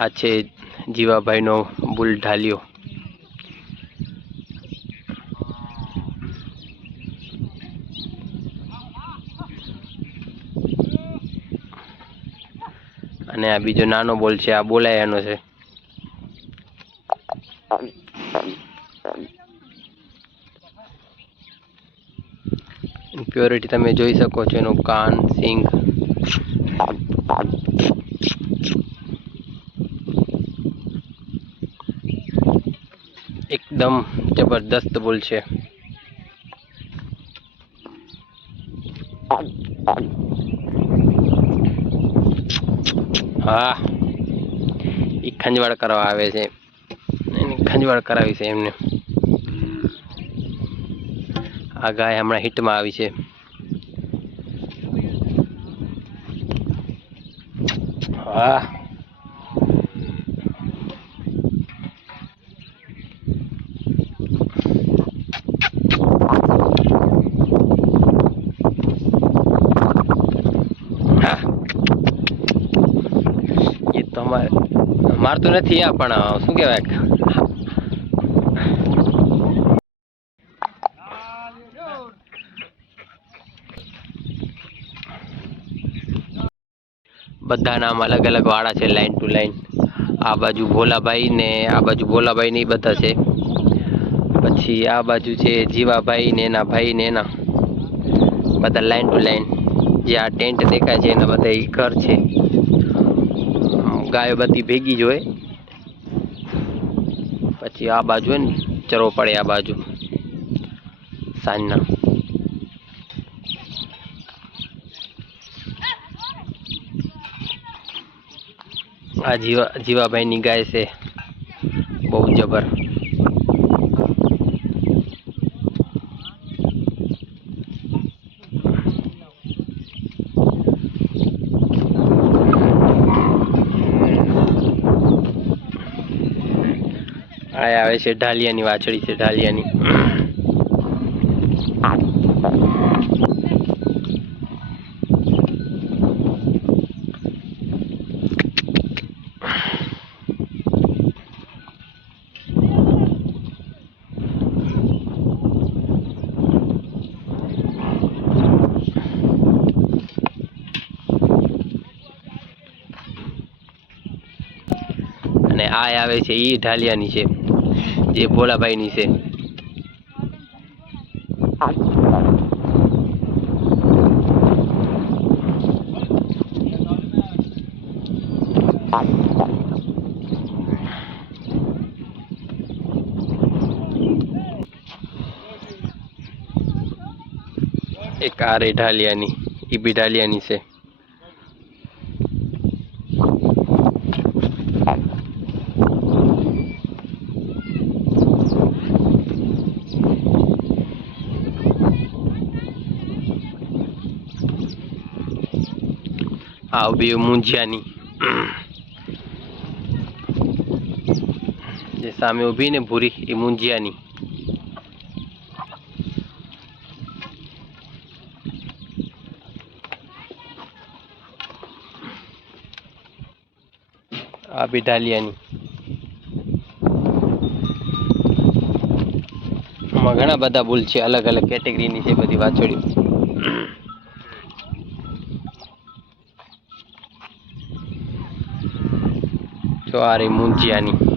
આ છે જીવાભાઈનો બુલ ઢાલ્યો. અને આ બીજો નાનો બોલ છે, આ બોલાયાનો છે. પ્યોરિટી તમે જોઈ શકો છો, એનું કાન, સિંગ. એકદમ જબરદસ્ત બુલ છે. હા, એ ખંજવાળ કરવા આવે છે, એની ખંજવાળ કરાવી છે એમને. આ ગાય હમણાં હિટમાં આવી છે. હા, એ તો મારતું નથી આ, પણ શું કહેવાય, બધા નામ અલગ અલગ વાળા છે, લાઈન ટુ લાઈન. આ બાજુ ભોલાભાઈ ને આ બાજુ ભોલાભાઈ ને બધા છે. પછી આ બાજુ છે જીવાભાઈ ને એના ભાઈ ને એના બધા લાઈન ટુ લાઈન. જે આ ટેન્ટ દેખાય છે એના બધા ઘર છે. ગાયો બધી ભેગી જ હોય. પછી આ બાજુ હોય ને ચરો પડે, આ બાજુ સાંજના. આ જીવાભાઈની ગાય છે, બહુ જબર. આ આવે છે ઢાલિયાની વાછડી છે, ઢાલિયાની. અને આ આવે છે એ ઢાલિયાની છે, જે ભોલાભાઈની છે. એક આ રે ઢાલિયાની, એ બી ઢાલિયાની છે. આ ઉભી મૂંઝિયાની, જે સામે ઊભી ને ભૂરી, એ મૂંઝિયાની. આ બી ઢાલિયાની. આમાં ઘણા બધા બુલ છે, અલગ અલગ કેટેગરીની છે બધી વાછડીઓ. જો આ રહી મૂંઝિયાની.